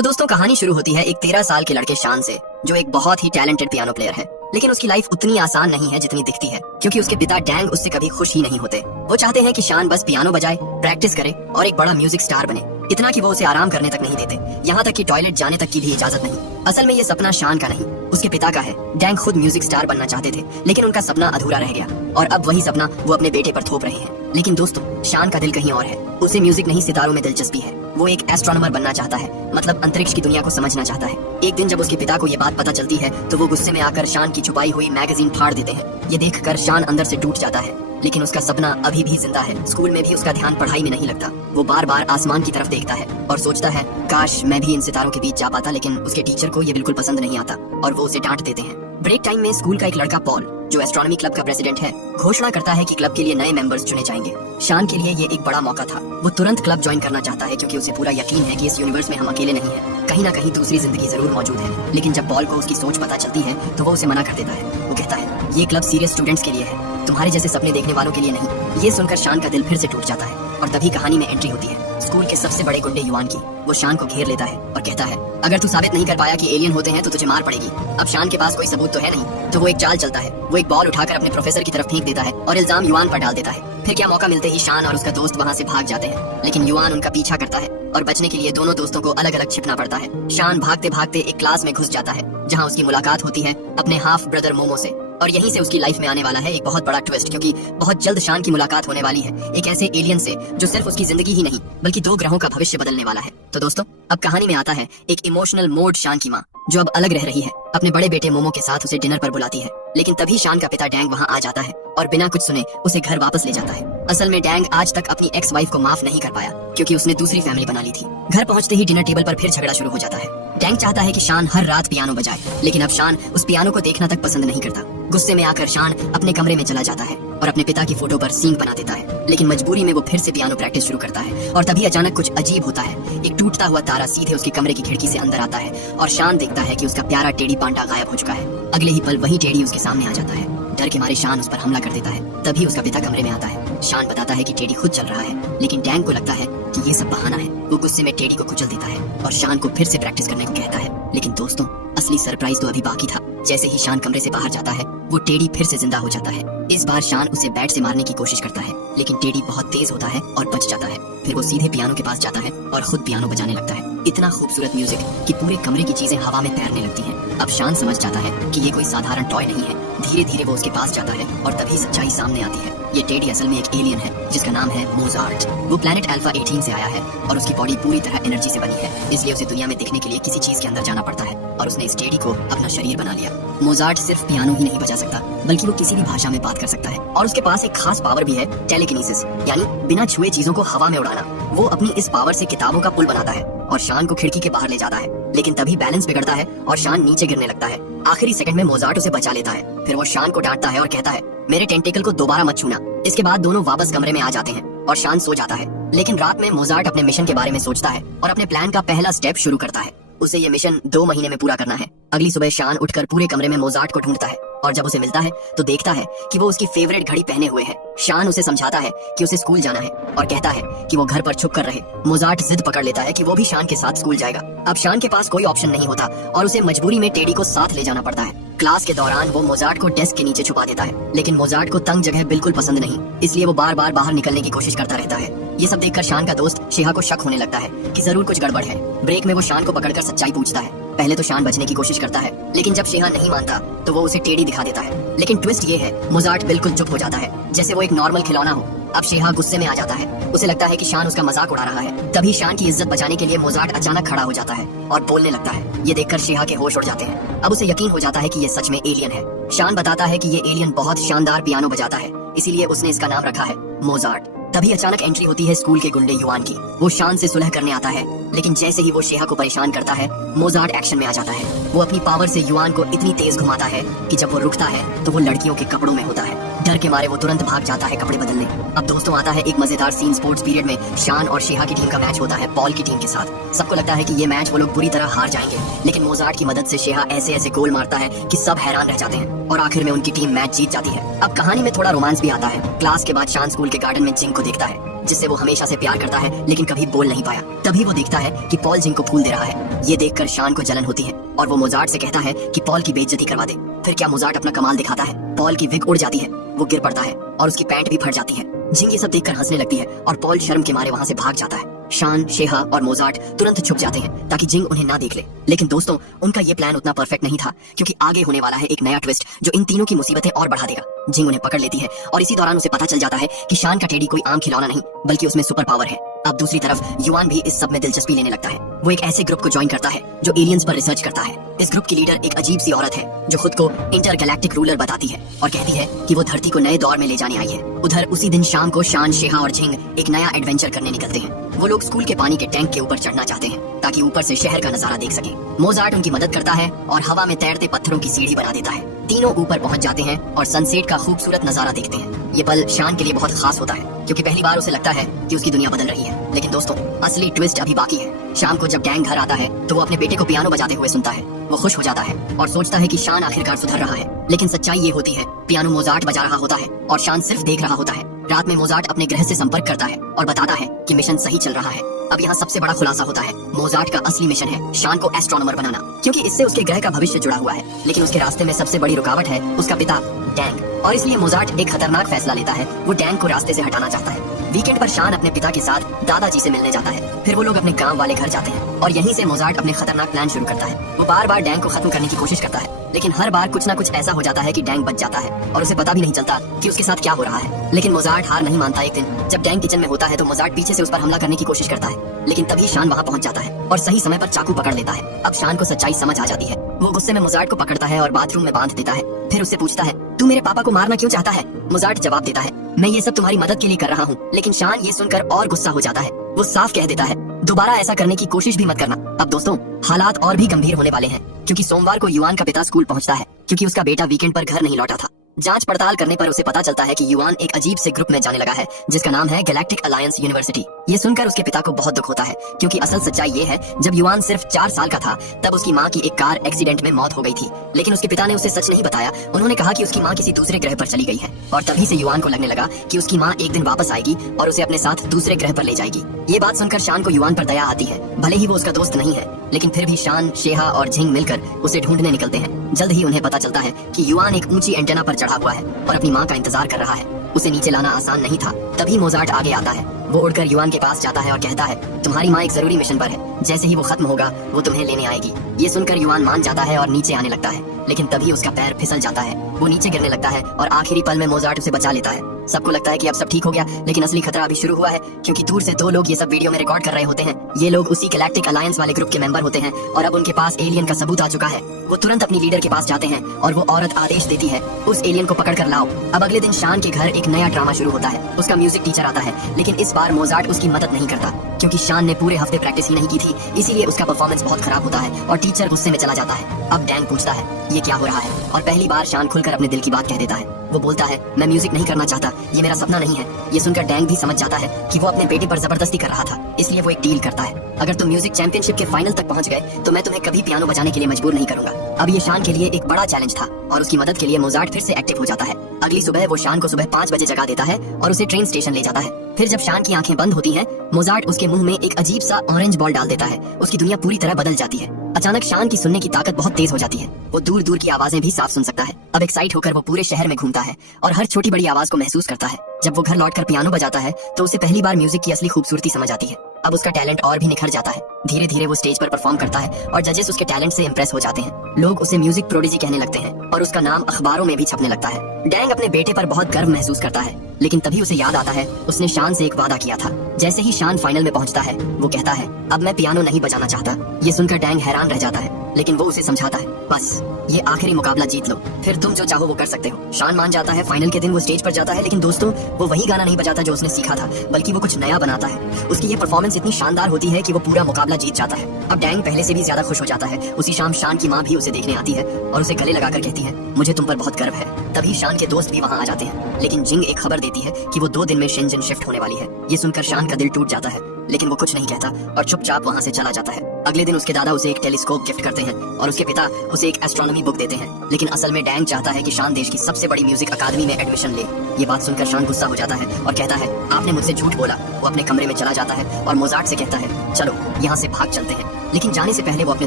तो दोस्तों कहानी शुरू होती है एक 13 साल के लड़के शान से, जो एक बहुत ही टैलेंटेड पियानो प्लेयर है। लेकिन उसकी लाइफ उतनी आसान नहीं है जितनी दिखती है, क्योंकि उसके पिता डैंग उससे कभी खुश ही नहीं होते। वो चाहते हैं कि शान बस पियानो बजाए, प्रैक्टिस करे और एक बड़ा म्यूजिक स्टार बने। इतना कि वो उसे आराम करने तक नहीं देते, यहाँ तक कि टॉयलेट जाने तक की भी इजाजत नहीं। असल में ये सपना शान का नहीं, उसके पिता का है। डैंग खुद म्यूजिक स्टार बनना चाहते थे, लेकिन उनका सपना अधूरा रह गया और अब वही सपना वो अपने बेटे पर थोप रहे हैं। लेकिन दोस्तों, शान का दिल कहीं और है। उसे म्यूजिक नहीं, सितारों में दिलचस्पी है। वो एक एस्ट्रोनॉमर बनना चाहता है, मतलब अंतरिक्ष की दुनिया को समझना चाहता है। एक दिन जब उसके पिता को ये बात पता चलती है, तो वो गुस्से में आकर शान की छुपाई हुई मैगजीन फाड़ देते हैं। ये देखकर शान अंदर से टूट जाता है, लेकिन उसका सपना अभी भी जिंदा है। स्कूल में भी उसका ध्यान पढ़ाई में नहीं लगता। वो बार बार आसमान की तरफ देखता है और सोचता है, काश मैं भी इन सितारों के बीच जा पाता। लेकिन उसके टीचर को ये बिल्कुल पसंद नहीं आता और वो उसे डांट देते हैं। ब्रेक टाइम में स्कूल का एक लड़का पॉल, जो एस्ट्रोनॉमी क्लब का प्रेसिडेंट है, घोषणा करता है कि क्लब के लिए नए मेंबर्स चुने जाएंगे। शान के लिए ये एक बड़ा मौका था। वो तुरंत क्लब ज्वाइन करना चाहता है, क्योंकि उसे पूरा यकीन है कि इस यूनिवर्स में हम अकेले नहीं हैं। कहीं ना कहीं दूसरी जिंदगी जरूर मौजूद है। लेकिन जब पॉल को उसकी सोच पता चलती है, तो वो उसे मना कर देता है। वो कहता है, ये क्लब सीरियस स्टूडेंट्स के लिए है, तुम्हारे जैसे सपने देखने वालों के लिए नहीं। ये सुनकर शान का दिल फिर से टूट जाता है और तभी कहानी में एंट्री होती है स्कूल के सबसे बड़े गुंडे युवान की। वो शान को घेर लेता है और कहता है, अगर तू साबित नहीं कर पाया कि एलियन होते हैं तो तुझे मार पड़ेगी। अब शान के पास कोई सबूत तो है नहीं, तो वो एक चाल चलता है। वो एक बॉल उठाकर अपने प्रोफेसर की तरफ फेंक देता है और इल्जाम युवान पर डाल देता है। फिर क्या, मौका मिलते ही शान और उसका दोस्त वहाँ से भाग जाते हैं, लेकिन युवान उनका पीछा करता है और बचने के लिए दोनों दोस्तों को अलग अलग छिपना पड़ता है। शान भागते भागते एक क्लास में घुस जाता है, जहाँ उसकी मुलाकात होती है अपने हाफ ब्रदर मोमो से। और यहीं से उसकी लाइफ में आने वाला है एक बहुत बड़ा ट्विस्ट, क्योंकि बहुत जल्द शान की मुलाकात होने वाली है एक ऐसे एलियन से, जो सिर्फ उसकी जिंदगी ही नहीं बल्कि 2 ग्रहों का भविष्य बदलने वाला है। तो दोस्तों, अब कहानी में आता है एक इमोशनल मोड शान की माँ, जो अब अलग रह रही है। अपने बड़े बेटे मोमो के साथ उसे डिनर पर बुलाती है, लेकिन तभी शान का पिता डैंग वहाँ आ जाता है और बिना कुछ सुने उसे घर वापस ले जाता है। असल में डैंग आज तक अपनी एक्स वाइफ को माफ नहीं कर पाया, क्योंकि उसने दूसरी फैमिली बना ली थी। घर पहुँचते ही डिनर टेबल पर फिर झगड़ा शुरू हो जाता है। डैंग चाहता है कि शान हर रात पियानो बजाए, लेकिन अब शान उस पियानो को देखना तक पसंद नहीं करता। गुस्से में आकर शान अपने कमरे में चला जाता है और अपने पिता की फोटो पर सींग बना देता है। लेकिन मजबूरी में वो फिर से पियानो प्रैक्टिस शुरू करता है और तभी अचानक कुछ अजीब होता है। एक टूटता हुआ तारा सीधे उसके कमरे की खिड़की से अंदर आता है और शान देखता है कि उसका प्यारा टेडी पांडा गायब हो चुका है। अगले ही पल वही टेडी उसके सामने आ जाता है। डर के मारे शान उस पर हमला कर देता है। तभी उसका पिता कमरे में आता है। शान बताता है कि टेडी खुद चल रहा है, लेकिन डैंग को लगता है कि ये सब बहाना है। वो गुस्से में टेडी को कुचल देता है और शान को फिर से प्रैक्टिस करने को कहता है। लेकिन दोस्तों, असली सरप्राइज तो अभी बाकी था। जैसे ही शान कमरे से बाहर जाता है, वो टेडी फिर से जिंदा हो जाता है। इस बार शान उसे बैट से मारने की कोशिश करता है, लेकिन टेडी बहुत तेज होता है और बच जाता है। फिर वो सीधे पियानो के पास जाता है और खुद पियानो बजाने लगता है। इतना खूबसूरत म्यूजिक कि पूरे कमरे की चीजें हवा में तैरने लगती हैं। अब शान समझ जाता है कि ये कोई साधारण टॉय नहीं है। धीरे धीरे वो उसके पास जाता है और तभी सच्चाई सामने आती है। ये टेडी असल में एक एलियन है, जिसका नाम है मोजार्ट। वो प्लेनेट अल्फा 18 से आया है और उसकी बॉडी पूरी तरह एनर्जी से बनी है, इसलिए उसे दुनिया में दिखने के लिए किसी चीज के अंदर जाना पड़ता है और उसने इस टेडी को अपना शरीर बना लिया। मोजार्ट सिर्फ पियानो ही नहीं बजा सकता, बल्कि वो किसी भी भाषा में बात कर सकता है और उसके पास एक खास पावर भी है, टेलीकिनेसिस, यानी बिना छुए चीजों को हवा में उड़ाना। वो अपनी इस पावर से किताबों का पुल बनाता है और शान को खिड़की के बाहर ले जाता है, लेकिन तभी बैलेंस बिगड़ता है और शान नीचे गिरने लगता है। आखिरी सेकंड में मोजार्ट उसे बचा लेता है। फिर वो शान को डांटता है और कहता है, मेरे टेंटिकल को दोबारा मत छूना। इसके बाद दोनों वापस कमरे में आ जाते हैं और शान सो जाता है। लेकिन रात में मोजार्ट अपने मिशन के बारे में सोचता है और अपने प्लान का पहला स्टेप शुरू करता है। उसे ये मिशन 2 महीने में पूरा करना है। अगली सुबह शान उठकर पूरे कमरे में मोजार्ट को ढूंढता है और जब उसे मिलता है तो देखता है कि वो उसकी फेवरेट घड़ी पहने हुए है। शान उसे समझाता है कि उसे स्कूल जाना है और कहता है कि वो घर पर छुप कर रहे। मोजार्ट जिद पकड़ लेता है कि वो भी शान के साथ स्कूल जाएगा। अब शान के पास कोई ऑप्शन नहीं होता और उसे मजबूरी में टेडी को साथ ले जाना पड़ता है। क्लास के दौरान वो मोजार्ट को डेस्क के नीचे छुपा देता है, लेकिन मोजार्ट को तंग जगह बिल्कुल पसंद नहीं, इसलिए वो बार बार बाहर निकलने की कोशिश करता रहता है। ये सब देखकर शान का दोस्त शेहा को शक होने लगता है कि जरूर कुछ गड़बड़ है। ब्रेक में वो शान को पकड़कर सच्चाई पूछता है। पहले तो शान बचने की कोशिश करता है, लेकिन जब शेहा नहीं मानता तो वो उसे टेडी दिखा देता है। लेकिन ट्विस्ट ये है, मोजार्ट बिल्कुल चुप हो जाता है, जैसे वो एक नॉर्मल खिलौना हो। अब शेहा गुस्से में आ जाता है। उसे लगता है कि शान उसका मजाक उड़ा रहा है। तभी शान की इज्जत बचाने के लिए मोजार्ट अचानक खड़ा हो जाता है और बोलने लगता है। ये देखकर शेहा के होश उड़ जाते हैं। अब उसे यकीन हो जाता है कि ये सच में एलियन है। शान बताता है कि ये एलियन बहुत शानदार पियानो बजाता है, इसीलिए उसने इसका नाम रखा है मोजार्ट। तभी अचानक एंट्री होती है स्कूल के गुंडे युवान की। वो शान से सुलह करने आता है, लेकिन जैसे ही वो शेहा को परेशान करता है, मोजार्ट एक्शन में आ जाता है। वो अपनी पावर से युवान को इतनी तेज घुमाता है कि जब वो रुकता है तो वो लड़कियों के कपड़ों में होता है। डर के मारे वो तुरंत भाग जाता है कपड़े बदलने। अब दोस्तों, आता है एक मजेदार सीन। स्पोर्ट्स पीरियड में शान और शेहा की टीम का मैच होता है पॉल की टीम के साथ। सबको लगता है कि ये मैच वो लोग बुरी तरह हार जाएंगे, लेकिन मोजार्ट की मदद से शेहा ऐसे ऐसे गोल मारता है कि सब हैरान रह जाते हैं और आखिर में उनकी टीम मैच जीत जाती है। अब कहानी में थोड़ा रोमांस भी आता है। क्लास के बाद शान स्कूल के गार्डन में जिंग को देखता है। जिससे वो हमेशा से प्यार करता है लेकिन कभी बोल नहीं पाया। तभी वो देखता है कि पॉल जिंग को फूल दे रहा है। ये देखकर शान को जलन होती है और वो मोजार्ट से कहता है कि पॉल की बेइज्जती करवा दे। फिर क्या मोजार्ट अपना कमाल दिखाता है। पॉल की विग उड़ जाती है, वो गिर पड़ता है और उसकी पैंट भी फट जाती है। जिंग ये सब देखकर हंसने लगती है और पॉल शर्म के मारे वहाँ से भाग जाता है। शान, शेहा और मोजार्ट तुरंत छुप जाते हैं ताकि जिंग उन्हें ना देख ले। लेकिन दोस्तों, उनका ये प्लान उतना परफेक्ट नहीं था, क्योंकि आगे होने वाला है एक नया ट्विस्ट जो इन तीनों की मुसीबतें और बढ़ा देगा। जिंग उन्हें पकड़ लेती है और इसी दौरान उसे पता चल जाता है कि शान का टेडी कोई आम खिलौना नहीं बल्कि उसमें सुपर पावर है। अब दूसरी तरफ युआन भी इस सब में दिलचस्पी लेने लगता है। वो एक ऐसे ग्रुप को ज्वाइन करता है जो एलियंस पर रिसर्च करता है। इस ग्रुप की लीडर एक अजीब सी औरत है जो खुद को इंटरगैलेक्टिक रूलर बताती है और कहती है कि वो धरती को नए दौर में ले जाने आई है। उधर उसी दिन शाम को शान, शेहा और जिंग एक नया एडवेंचर करने निकलते हैं। वो लोग स्कूल के पानी के टैंक के ऊपर चढ़ना चाहते हैं ताकि ऊपर से शहर का नजारा देख सके। मोजार्ट उनकी मदद करता है और हवा में तैरते पत्थरों की सीढ़ी बना देता है। तीनों ऊपर पहुंच जाते हैं और सनसेट का खूबसूरत नजारा देखते हैं। ये पल शान के लिए बहुत खास होता है, क्योंकि पहली बार उसे लगता है कि उसकी दुनिया बदल रही है। लेकिन दोस्तों, असली ट्विस्ट अभी बाकी है। शाम को जब गैंग घर आता है तो वो अपने बेटे को पियानो बजाते हुए सुनता है। वो खुश हो जाता है और सोचता है कि शान आखिरकार सुधर रहा है। लेकिन सच्चाई ये होती है, पियानो मोजार्ट बजा रहा होता है और शान सिर्फ देख रहा होता है। रात में मोजार्ट अपने ग्रह से संपर्क करता है और बताता है कि मिशन सही चल रहा है। अब यहाँ सबसे बड़ा खुलासा होता है, मोजार्ट का असली मिशन है शान को एस्ट्रोनॉमर बनाना, क्योंकि इससे उसके ग्रह का भविष्य जुड़ा हुआ है। लेकिन उसके रास्ते में सबसे बड़ी रुकावट है उसका पिता डैंग, और इसलिए मोजार्ट एक खतरनाक फैसला लेता है। वो डैंग को रास्ते से हटाना चाहता है। वीकेंड पर शान अपने पिता के साथ दादाजी से मिलने जाता है। फिर वो लोग अपने गांव वाले घर जाते हैं और यहीं से मोजार्ट अपने खतरनाक प्लान शुरू करता है। वो बार बार डैंग को खत्म करने की कोशिश करता है, लेकिन हर बार कुछ ना कुछ ऐसा हो जाता है कि डैंग बच जाता है और उसे पता भी नहीं चलता कि उसके साथ क्या हो रहा है। लेकिन मोजार्ट हार नहीं मानता। एक दिन जब डैंग किचन में होता है तो मोजार्ट पीछे से उस पर हमला करने की कोशिश करता है, लेकिन तभी शान वहाँ पहुँच जाता है और सही समय पर चाकू पकड़ लेता है। अब शान को सच्चाई समझ आ जाती है। वो गुस्से में मोजार्ट को पकड़ता है और बाथरूम में बांध देता है। फिर उससे पूछता है, तू मेरे पापा को मारना क्यों चाहता है? मोजार्ट जवाब देता है, मैं ये सब तुम्हारी मदद के लिए कर रहा हूँ। लेकिन शान ये सुनकर और गुस्सा हो जाता है। वो साफ कह देता है, दोबारा ऐसा करने की कोशिश भी मत करना। अब दोस्तों, हालात और भी गंभीर होने वाले हैं, क्योंकि सोमवार को युआन का पिता स्कूल पहुंचता है, क्योंकि उसका बेटा वीकेंड पर घर नहीं लौटा था। जांच पड़ताल करने पर उसे पता चलता है कि युआन एक अजीब से ग्रुप में जाने लगा है जिसका नाम है गैलेक्टिक अलायंस यूनिवर्सिटी। ये सुनकर उसके पिता को बहुत दुख होता है, क्योंकि असल सच्चाई ये है, जब युआन सिर्फ 4 साल का था तब उसकी माँ की एक कार एक्सीडेंट में मौत हो गई थी। लेकिन उसके पिता ने उसे सच नहीं बताया। उन्होंने कहा कि उसकी माँ किसी दूसरे ग्रह पर चली गई है, और तभी से युआन को लगने लगा कि उसकी माँ एक दिन वापस आएगी और उसे अपने साथ दूसरे ग्रह पर ले जाएगी। ये बात सुनकर शान को युआन पर दया आती है। भले ही वो उसका दोस्त नहीं है, लेकिन फिर भी शान, शेहा और जिंग मिलकर उसे ढूंढने निकलते हैं। जल्द ही उन्हें पता चलता है कि युआन एक ऊंची एंटेना पर चढ़ा हुआ है और अपनी माँ का इंतजार कर रहा है। उसे नीचे लाना आसान नहीं था। तभी मोजार्ट आगे आता है। वो उड़कर युआन के पास जाता है और कहता है, तुम्हारी माँ एक जरूरी मिशन पर है, जैसे ही वो खत्म होगा वो तुम्हें लेने आएगी। ये सुनकर युआन मान जाता है और नीचे आने लगता है, लेकिन तभी उसका पैर फिसल जाता है। वो नीचे गिरने लगता है और आखिरी पल में मोजार्ट उसे बचा लेता है। सबको लगता है कि अब सब ठीक हो गया, लेकिन असली खतरा अभी शुरू हुआ है, क्योंकि दूर से 2 लोग ये सब वीडियो में रिकॉर्ड कर रहे होते हैं। ये लोग उसी गैलेक्टिक अलायंस वाले ग्रुप के मेंबर होते हैं और अब उनके पास एलियन का सबूत आ चुका है। वो तुरंत अपनी लीडर के पास जाते हैं और वो औरत आदेश देती है, उस एलियन को पकड़ कर लाओ। अब अगले दिन शान के घर एक नया ड्रामा शुरू होता है। उसका म्यूजिक टीचर आता है, लेकिन इस बार मोजार्ट उसकी मदद नहीं करता, क्योंकि शान ने पूरे हफ्ते प्रैक्टिस ही नहीं की थी। इसीलिए उसका परफॉर्मेंस बहुत खराब होता है और टीचर गुस्से में चला जाता है। अब डैंग पूछता है, ये क्या हो रहा है? और पहली बार शान खुलकर अपने दिल की बात कह देता है। वो बोलता है, मैं म्यूजिक नहीं करना चाहता, ये मेरा सपना नहीं है। ये सुनकर डैंग भी समझ जाता है कि वो अपने बेटे पर जबरदस्ती कर रहा था, इसलिए वो एक डील करता है, अगर तुम म्यूजिक चैंपियनशिप के फाइनल तक पहुंच गए तो मैं तुम्हें कभी पियानो बजाने के लिए मजबूर नहीं करूंगा। अब ये शान के लिए एक बड़ा चैलेंज था और उसकी मदद के लिए मोजार्ट फिर से एक्टिव हो जाता है। अगली सुबह वो शान को सुबह 5 बजे जगा देता है और उसे ट्रेन स्टेशन ले जाता है। फिर जब शान की आंखें बंद होती हैं, मोजार्ट उसके मुंह में एक अजीब सा ऑरेंज बॉल डाल देता है। उसकी दुनिया पूरी तरह बदल जाती है। अचानक शान की सुनने की ताकत बहुत तेज हो जाती है। वो दूर दूर की आवाजें भी साफ सुन सकता है। अब एक्साइट होकर वो पूरे शहर में घूमता है और हर छोटी बड़ी आवाज को महसूस करता है। जब वो घर लौटकर पियानो बजाता है तो उसे पहली बार म्यूजिक की असली खूबसूरती समझ आती है। अब उसका टैलेंट और भी निखर जाता है। धीरे धीरे वो स्टेज पर परफॉर्म करता है और जजेस उसके टैलेंट से इम्प्रेस हो जाते हैं। लोग उसे म्यूजिक प्रोडिजी कहने लगते हैं और उसका नाम अखबारों में भी छपने लगता है। डैंग अपने बेटे पर बहुत गर्व महसूस करता है, लेकिन तभी उसे याद आता है उसने शान से एक वादा किया था। जैसे ही शान फाइनल में पहुंचता है, वो कहता है, अब मैं पियानो नहीं बजाना चाहता। ये सुनकर डैंग हैरान रह जाता है, लेकिन वो उसे समझाता है, बस ये आखिरी मुकाबला जीत लो, फिर तुम जो चाहो वो कर सकते हो। शान मान जाता है। फाइनल के दिन वो स्टेज पर जाता है, लेकिन दोस्तों वो वही गाना नहीं बजाता जो उसने सीखा था, बल्कि वो कुछ नया बनाता है। उसकी ये परफॉर्मेंस इतनी शानदार होती है कि वो पूरा मुकाबला जीत जाता है। अब डैंग पहले से भी ज्यादा खुश हो जाता है। उसी शाम शान की माँ भी उसे देखने आती है और उसे गले लगाकर कहती है, मुझे तुम पर बहुत गर्व है। तभी शान के दोस्त भी वहाँ आ जाते हैं, लेकिन जिंग एक खबर देती है कि वो 2 दिन में शेंजन शिफ्ट होने वाली है। ये सुनकर शान का दिल टूट जाता है, लेकिन वो कुछ नहीं कहता और चुपचाप वहाँ से चला जाता है। अगले दिन उसके दादा उसे एक टेलीस्कोप गिफ्ट करते हैं और उसके पिता उसे एक एस्ट्रोनॉमी बुक देते हैं। लेकिन असल में डैंग चाहता है कि शान देश की सबसे बड़ी म्यूजिक अकादमी में एडमिशन ले। ये बात सुनकर शान गुस्सा हो जाता है और कहता है, आपने मुझसे झूठ बोला। वो अपने कमरे में चला जाता है और मोजार्ट से कहता है, चलो यहाँ से भाग चलते हैं। लेकिन जाने से पहले वो अपने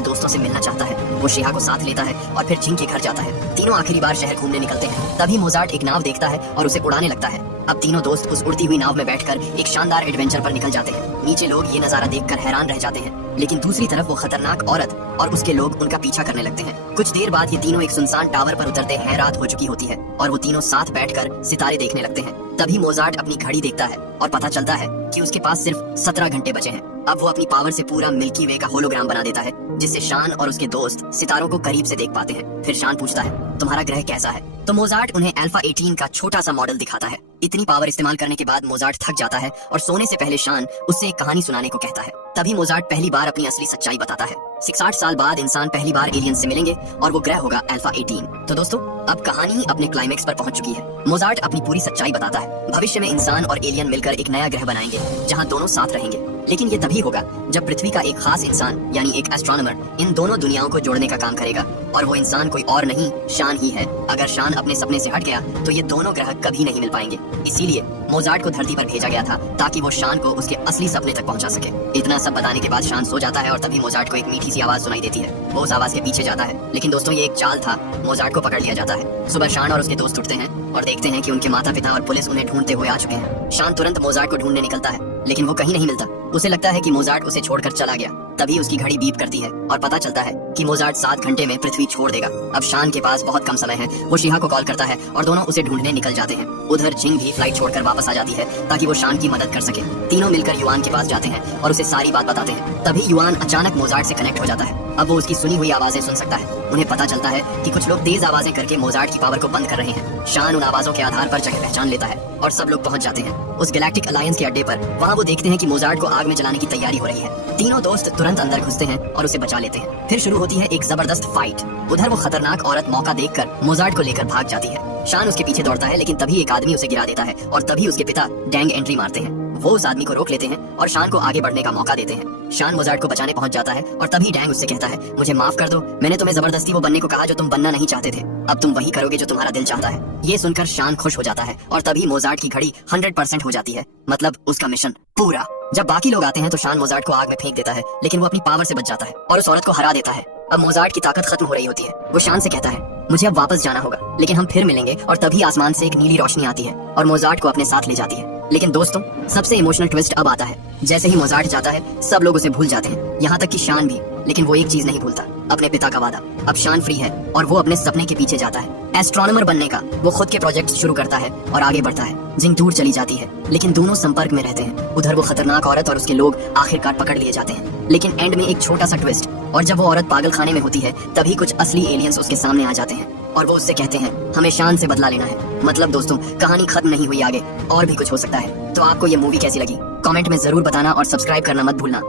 दोस्तों से मिलना चाहता है। वो शिहा को साथ लेता है और फिर जिंग के घर जाता है। तीनों आखिरी बार शहर घूमने निकलते हैं। तभी मोजार्ट एक नाव देखता है और उसे उड़ाने लगता है। अब तीनों दोस्त उस उड़ती हुई नाव में बैठकर एक शानदार एडवेंचर पर निकल जाते हैं। नीचे लोग ये नजारा देखकर हैरान रह जाते हैं, लेकिन दूसरी तरफ वो खतरनाक औरत और उसके लोग उनका पीछा करने लगते हैं। कुछ देर बाद ये तीनों एक सुनसान टावर पर उतरते हैं। रात हो चुकी होती है और वो तीनों साथ बैठकर सितारे देखने लगते हैं। तभी मोजार्ट अपनी घड़ी देखता है और पता चलता है कि उसके पास सिर्फ 17 घंटे बचे हैं। अब वो अपनी पावर से पूरा मिल्की वे का होलोग्राम बना देता है, जिससे शान और उसके दोस्त सितारों को करीब से देख पाते हैं। फिर शान पूछता है, तुम्हारा ग्रह कैसा है? तो मोजार्ट उन्हें अल्फा 18 का छोटा सा मॉडल दिखाता है। इतनी पावर इस्तेमाल करने के बाद मोजार्ट थक जाता है और सोने से पहले शान उससे एक कहानी सुनाने को कहता है। तभी मोजार्ट पहली बार अपनी असली सच्चाई बताता है। 60 साल बाद इंसान पहली बार एलियन से मिलेंगे और वो ग्रह होगा अल्फा 18। तो दोस्तों, अब कहानी अपने क्लाइमेक्स पर पहुंच चुकी है। मोजार्ट अपनी पूरी सच्चाई बताता है। भविष्य में इंसान और एलियन मिलकर एक नया ग्रह बनाएंगे जहां दोनों साथ रहेंगे। लेकिन ये तभी होगा जब पृथ्वी का एक खास इंसान यानी एक एस्ट्रोनॉमर इन दोनों दुनियाओं को जोड़ने का काम करेगा। और वो इंसान कोई और नहीं, शान ही है। अगर शान अपने सपने से हट गया तो ये दोनों ग्रह कभी नहीं मिल पाएंगे। इसीलिए मोजार्ट को धरती पर भेजा गया था ताकि वो शान को उसके असली सपने तक पहुंचा सके। इतना सब बताने के बाद शान सो जाता है और तभी मोजार्ट को एक मीठी सी आवाज सुनाई देती है। वो उस आवाज के पीछे जाता है, लेकिन दोस्तों ये एक चाल था। मोजार्ट को पकड़ लिया जाता है। सुबह शान और उसके दोस्त उठते हैं और देखते हैं कि उनके माता पिता और पुलिस उन्हें ढूंढते हुए आ चुके हैं। शान तुरंत मोजार्ट को ढूंढने निकलता है, लेकिन वो कहीं नहीं मिलता। उसे लगता है कि मोजार्ट उसे छोड़कर चला गया। तभी उसकी घड़ी बीप करती है और पता चलता है कि मोजार्ट 7 घंटे में पृथ्वी छोड़ देगा। अब शान के पास बहुत कम समय है। वो शिहा को कॉल करता है और दोनों उसे ढूंढने निकल जाते हैं। उधर जिंग भी फ्लाइट छोड़कर वापस आ जाती है ताकि वो शान की मदद कर सके। तीनों मिलकर युआन के पास जाते हैं और उसे सारी बात बताते हैं। तभी युआन अचानक मोजार्ट से कनेक्ट हो जाता है। अब वो उसकी सुनी हुई आवाजें सुन सकता है। उन्हें पता चलता है कि कुछ लोग तेज आवाजें करके मोजार्ट की पावर को बंद कर रहे हैं। शान उन आवाजों के आधार पर जगह पहचान लेता है और सब लोग पहुंच जाते हैं उस गैलेक्टिक अलायंस के अड्डे पर। वहाँ वो देखते हैं कि मोजार्ट को आग में जलाने की तैयारी हो रही है। तीनों दोस्त तुरंत अंदर घुसते हैं और उसे बचा लेते हैं। फिर शुरू होती है एक जबरदस्त फाइट। उधर वो खतरनाक औरत मौका देखकर मोजार्ट को लेकर भाग जाती है। शान उसके पीछे दौड़ता है, लेकिन तभी एक आदमी उसे गिरा देता है और तभी उसके पिता डैंग एंट्री मारते हैं। वो उस आदमी को रोक लेते हैं और शान को आगे बढ़ने का मौका देते हैं। शान मोजार्ट को बचाने पहुंच जाता है और तभी डैंग उससे कहता है, मुझे माफ कर दो, मैंने तुम्हें जबरदस्ती वो बनने को कहा जो तुम बनना नहीं चाहते थे। अब तुम वही करोगे जो तुम्हारा दिल चाहता है। ये सुनकर शान खुश हो जाता है और तभी मोजार्ट की घड़ी 100% हो जाती है, मतलब उसका मिशन पूरा। जब बाकी लोग आते हैं तो शान मोजार्ट को आग में फेंक देता है, लेकिन वो अपनी पावर से बच जाता है और उस औरत को हरा देता है। अब मोजार्ट की ताकत खत्म हो रही होती है। वो शान से कहता है, मुझे अब वापस जाना होगा, लेकिन हम फिर मिलेंगे। और तभी आसमान से एक नीली रोशनी आती है और मोजार्ट को अपने साथ ले जाती है। लेकिन दोस्तों, सबसे इमोशनल ट्विस्ट अब आता है। जैसे ही मोजार्ट जाता है सब लोग उसे भूल जाते हैं, यहाँ तक कि शान भी। लेकिन वो एक चीज नहीं भूलता, अपने पिता का वादा। अब शान फ्री है और वो अपने सपने के पीछे जाता है, एस्ट्रोनॉमर बनने का। वो खुद के प्रोजेक्ट शुरू करता है और आगे बढ़ता है। जिंग दूर चली जाती है, लेकिन दोनों संपर्क में रहते हैं। उधर वो खतरनाक औरत और उसके लोग आखिरकार पकड़ लिए जाते हैं। लेकिन एंड में एक छोटा सा ट्विस्ट, और जब वो औरत पागल खाने में होती है तभी कुछ असली एलियंस उसके सामने आ जाते हैं और वो उससे कहते हैं, हमें शान से बदला लेना है। मतलब दोस्तों, कहानी खत्म नहीं हुई, आगे और भी कुछ हो सकता है। तो आपको ये मूवी कैसी लगी कमेंट में जरूर बताना और सब्सक्राइब करना मत भूलना।